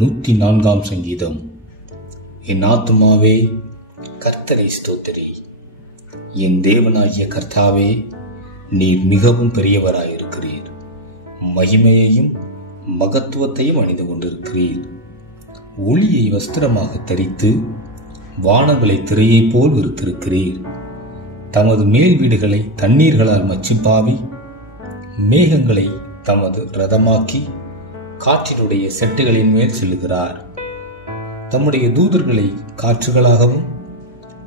104 சங்கீதம். என் ஆத்துமாவே கர்த்தரை ஸ்தோத்திரி. என் தேவனாகிய கர்த்தாவே, நீர் மிகவும் பெரியவராயிருக்கிறீர். மகிமையையும் மகத்துவத்தையும் அணிந்து கொண்டிருக்கிறீர். ஒளியை வஸ்திரமாக தரித்து வானங்களை திரையைப் போல் விரித்திருக்கிறீர். தமது மேல் வீடுகளை தண்ணீர்களால் மச்சிப்பாவி, மேகங்களை தமது ரதமாக்கி காற்றினுடைய செட்டுகளின் மேல் செல்லுகிறார். தம்முடைய தூதர்களை காற்றுகளாகவும்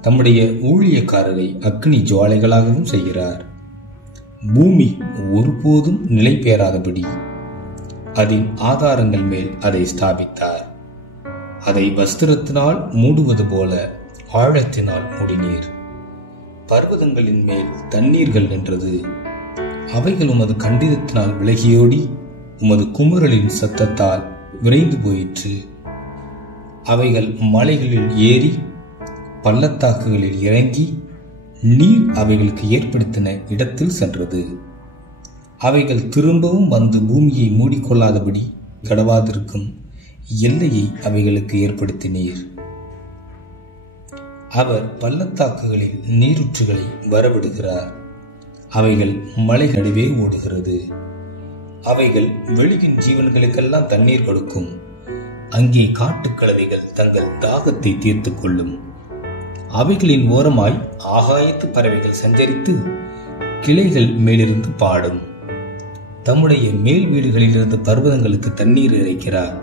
தம்முடைய ஊழியக்காரரை அக்னி ஜுவாலைகளாகவும் செய்கிறார். பூமி ஒருபோதும் நிலை பெயராதபடி அதன் ஆதாரங்கள் மேல் அதை ஸ்தாபித்தார். அதை வஸ்திரத்தினால் மூடுவது போல ஆழத்தினால் மூடினீர். பர்வதங்களின் மேல் தண்ணீர்கள் நின்றது. அவைகள் உமது கண்டிதத்தினால் விலகியோடி உமது குமுறலின் சத்தத்தால் விரைந்து போயிற்று. அவைகள் மலைகளில் ஏறி பள்ளத்தாக்குகளில் இறங்கி நீர் அவைகளுக்கு ஏற்படுத்தின இடத்தில் சென்றது. அவைகள் திரும்பவும் வந்து பூமியை மூடிக்கொள்ளாதபடி கடவாதிருக்கும் எல்லையை அவைகளுக்கு ஏற்படுத்தினீர். அவர் பள்ளத்தாக்குகளில் நீரூற்றுகளை வரவிடுகிறார். அவைகள் மலை நடுவே ஓடுகிறது. அவைகள் வெளியின் ஜீவன்களுக்கெல்லாம் தண்ணீர் கொடுக்கும். அங்கே காட்டுக்கழுதைகள் தங்கள் தாகத்தை தீர்த்து கொள்ளும். அவைகளின் ஓரமாய் ஆகாயத்து பறவைகள் சஞ்சரித்து கிளைகள் மேலிருந்து பாடும். தம்முடைய மேல் வீடுகளிலிருந்து பர்வதங்களுக்கு தண்ணீர் இறைக்கிறார்.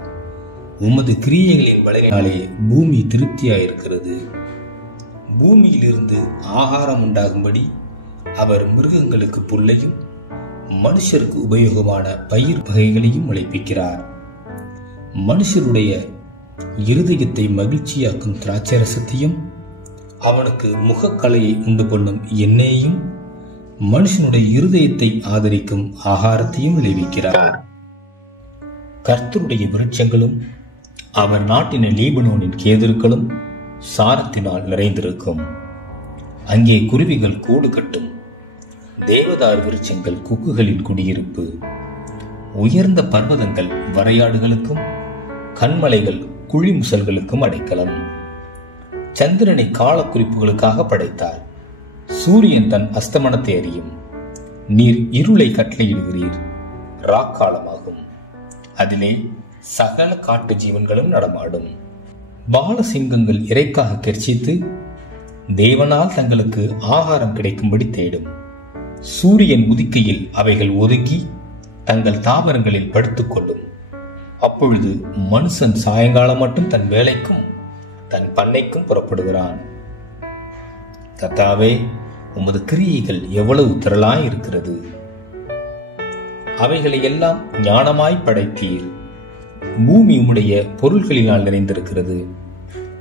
உமது கிரியைகளின் வளையினாலே பூமி திருப்தியாயிருக்கிறது. பூமியிலிருந்து ஆகாரம் உண்டாகும்படி அவர் மிருகங்களுக்கு புல்லையும் மனுஷருக்கு உபயோகமான பயிர் வகைகளையும் முளைப்பிக்கிறார். மனுஷருடைய இருதயத்தை மகிழ்ச்சியாக்கும் திராட்சரசத்தையும் அவனுக்கு முகக்கலையை உண்டு பண்ணும் எண்ணெயையும் மனுஷனுடைய இருதயத்தை ஆதரிக்கும் ஆகாரத்தையும் விளைவிக்கிறார். கர்த்தருடைய விருட்சங்களும் அவர் நாட்டின லீபனோனின் கேதுருக்களும் சாரத்தினால் நிறைந்திருக்கும். அங்கே குருவிகள் கூடு கட்டும். தேவதார் விருட்சங்கள் கொக்குகளின் குடியிருப்பு. உயர்ந்த பர்வதங்கள் வரையாடுகளுக்கும் கண்மலைகள் குழிமுசல்களுக்கும் அடைக்கலம். சந்திரனை கால குறிப்புகளுக்காக படைத்தார். சூரியன் தன் அஸ்தமனத்தை அறியும். நீர் இருளை கட்டளையிடுகிறீர். ராக்காலமாகும். அதிலே சகல காட்டு ஜீவன்களும் நடமாடும். பாலசிங்கங்கள் இறைக்காக கெர்ச்சித்து தேவனால் தங்களுக்கு ஆகாரம் கிடைக்கும்படி தேடும். சூரியன் உதிக்கையில் அவைகள் ஒதுங்கி தங்கள் தாவரங்களில் படுத்துக் கொள்ளும். அப்பொழுது மனுஷன் சாயங்காலம் மட்டும் தன் வேலைக்கும் தன் பண்ணைக்கும் புறப்படுகிறான். கர்த்தாவே, உமது கிரியைகள் எவ்வளவு திரளாய் இருக்கிறது! அவைகளை எல்லாம் ஞானமாய் படைத்தீர். பூமி உம்முடைய பொருள்களினால் நிறைந்திருக்கிறது.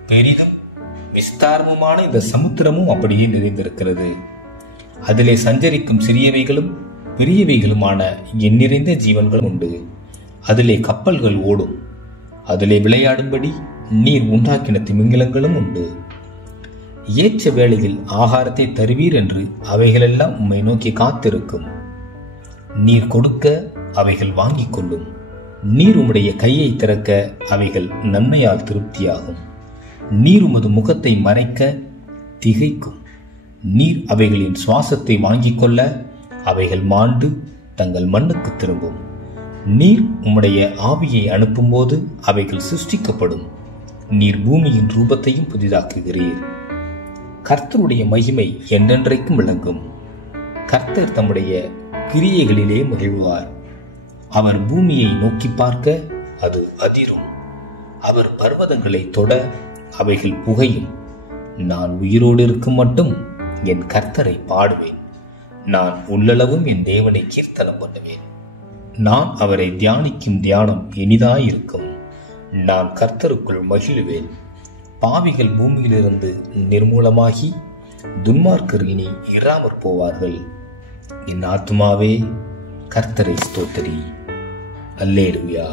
பெரிதும் விஸ்தாரமுமான இந்த சமுத்திரமும் அப்படியே நிறைந்திருக்கிறது. அதிலே சஞ்சரிக்கும் சிறியவைகளும் பெரியவைகளுமான எண்ணிறைந்த ஜீவன்கள் உண்டு. அதிலே கப்பல்கள் ஓடும். அதிலே விளையாடும்படி நீர் உண்டாக்கின திமிங்கலங்களும் உண்டு. ஏற்ற வேளையில் ஆகாரத்தை தருவீர் என்று அவைகளெல்லாம் உம்மை நோக்கி காத்திருக்கும். நீர் கொடுக்க அவைகள் வாங்கிக் கொள்ளும். நீர் உம்முடைய கையை திறக்க அவைகள் நன்மையால் திருப்தியாகும். நீர் உமது முகத்தை மறைக்க திகைக்கும். நீர் அவைகளின் சுவாசத்தை வாங்கிக் கொள்ள அவைகள் மாண்டு தங்கள் மண்ணுக்கு திரும்பும். நீர் உம்முடைய ஆவியை அனுப்பும் போது அவைகள் சிருஷ்டிக்கப்படும். நீர் பூமியின் ரூபத்தையும் புதிதாக்குகிறீர். கர்த்தருடைய மகிமை என்றென்றைக்கும் விளங்கும். கர்த்தர் தம்முடைய கிரியைகளிலே மகிழ்வார். அவர் பூமியை நோக்கி பார்க்க அது அதிரும். அவர் பர்வதங்களை தொட அவைகள் புகையும். நான் உயிரோடு இருக்கும் மட்டும் என் கர்த்தரை பாடுவேன். நான் உள்ளளவும் என் தேவனை கீர்த்தனம் பண்ணுவேன். நான் அவரை தியானிக்கும் தியானம் இனிதாயிருக்கும். நான் கர்த்தருக்குள் மகிழுவேன். பாவிகள் பூமியிலிருந்து நிர்மூலமாகி துன்மார்க்கர் இனி இராமற் போவார்கள். என் ஆத்துமாவே கர்த்தரை ஸ்தோத்திரி. அல்லேலூயா.